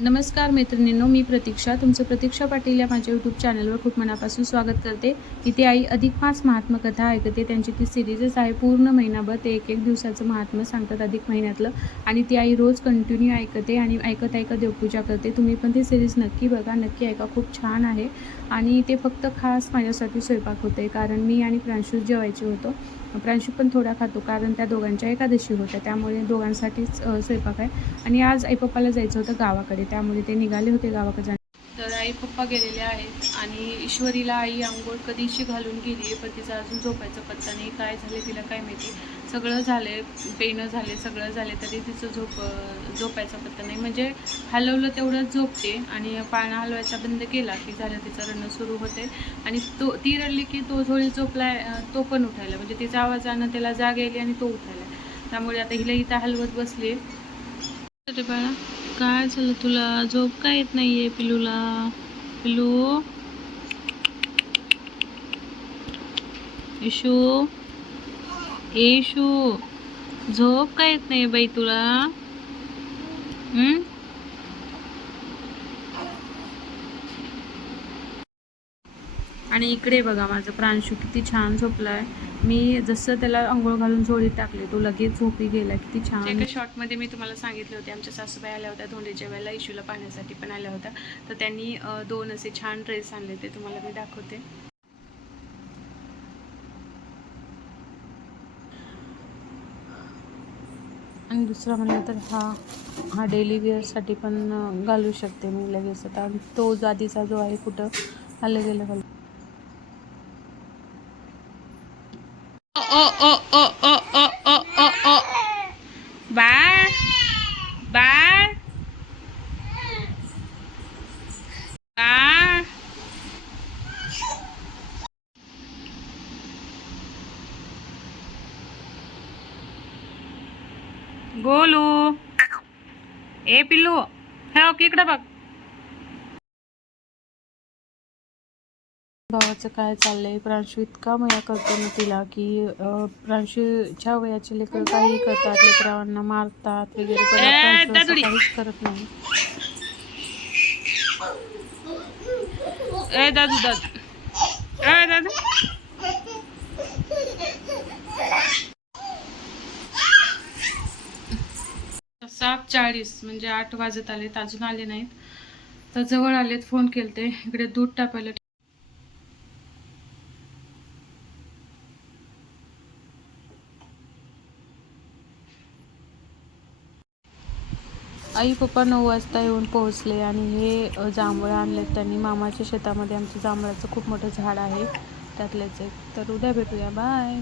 नमस्कार मैत्रिणींनो, मी प्रतीक्षा तुमचं प्रतीक्षा पाटील या माझ्या यूट्यूब चॅनलवर खूप मनापासून स्वागत करते. इथे आई अधिक मास महात्म्य कथा ऐकते. त्यांची ती सिरीजच आहे. पूर्ण महिनाभर ते एक दिवसाचं महात्म्य सांगतात अधिक महिन्यातलं, आणि ती आई रोज कंटिन्यू ऐकते आणि ऐकत ऐकत देवपूजा करते. तुम्ही पण ती सिरीज नक्की बघा, नक्की ऐका, खूप छान आहे. आणि ते फक्त खास माझ्यासाठी स्वयंपाक होते, कारण मी आणि प्रांशू जेवायचे होतो. प्रांशू पण थोडा खातो, कारण त्या दोघांच्या एकादशी होत्या, त्यामुळे दोघांसाठीच स्वयंपाक आहे. आणि आज आई पप्पाला जायचं होतं गावाकडे, त्यामुळे ते निघाले होते गावाकडे. तर आई पप्पा गेलेले आहेत आणि ईश्वरीला आई आंघोळ कधीची घालून गेली आहे, पण तिचा अजून झोपायचा पत्ता नाही. काय झाले तिला काय माहिती. सगळं झाले, पेनं झाले, सगळं झाले, तरी तिचं झोपायचा पत्ता नाही. म्हणजे हलवलं तेवढंच झोपते, आणि पाळणा हलवायचा बंद केला की झालं, तिचं रडणं सुरू होते. आणि ती रडली की तो झोळी झोपलाय, तो पण उठायला, म्हणजे तिचा आवाजानं त्याला जाग यायली आणि तो उठायला. त्यामुळे आता हिला इथं हलवत बसले. अरे बाळा, काय झालं तुला? झोप का येत नाहीये पिलूला? पिलू, इशू, इशू, झोप का येत नाही बाई तुला? आणि इकडे बघा, माझं प्रांशू किती छान झोपलाय. मी जसं त्याला अंघोळ घालून झोळीत टाकले, तो लगेच झोपी गेला. किती छान. एका शॉर्टमध्ये मी तुम्हाला सांगितले होते, आमच्या सासूबाई आल्या होत्या धोंडेच्या वेळेला, इशूला पाहण्यासाठी पण आल्या होत्या. तर त्यांनी 2 असे छान ड्रेस आणले, ते तुम्हाला मी दाखवते. आणि दुसरा म्हणलं तर हा डेली वेअरसाठी पण घालू शकते मी लगेच. आता तो आधीचा जो आहे कुठं हल्लं गेलं घालू. ओ ओ ओ ओ ओ ओ ओ ओ बाळ, बाळ, बाळ. गोलू, ए पिल्लू, हा इकडं बघ. भावाचं काय चाललंय. प्रांशू इतका मया करतो ना तिला की प्रांशूच्या वयाचे लेकरं काही करतात, लेकरांना मारतात वगैरे, पण प्रांशू असं काहीच करत नाही. ए दादू, दादू, ए दादू. 7:40 म्हणजे 8 वाजत आलेत, अजून आले नाहीत. तर जवळ आलेत, फोन केलते. इकडे दूध टाकायला आई पप्पा 9 वाजता येऊन पोहोचले. आणि हे जांभळं आणलेत त्यांनी. मामाच्या शेतामध्ये आमच्या जांभळाचं खूप मोठं झाड आहे, त्यातलेच एक. तर उद्या भेटूया, बाय.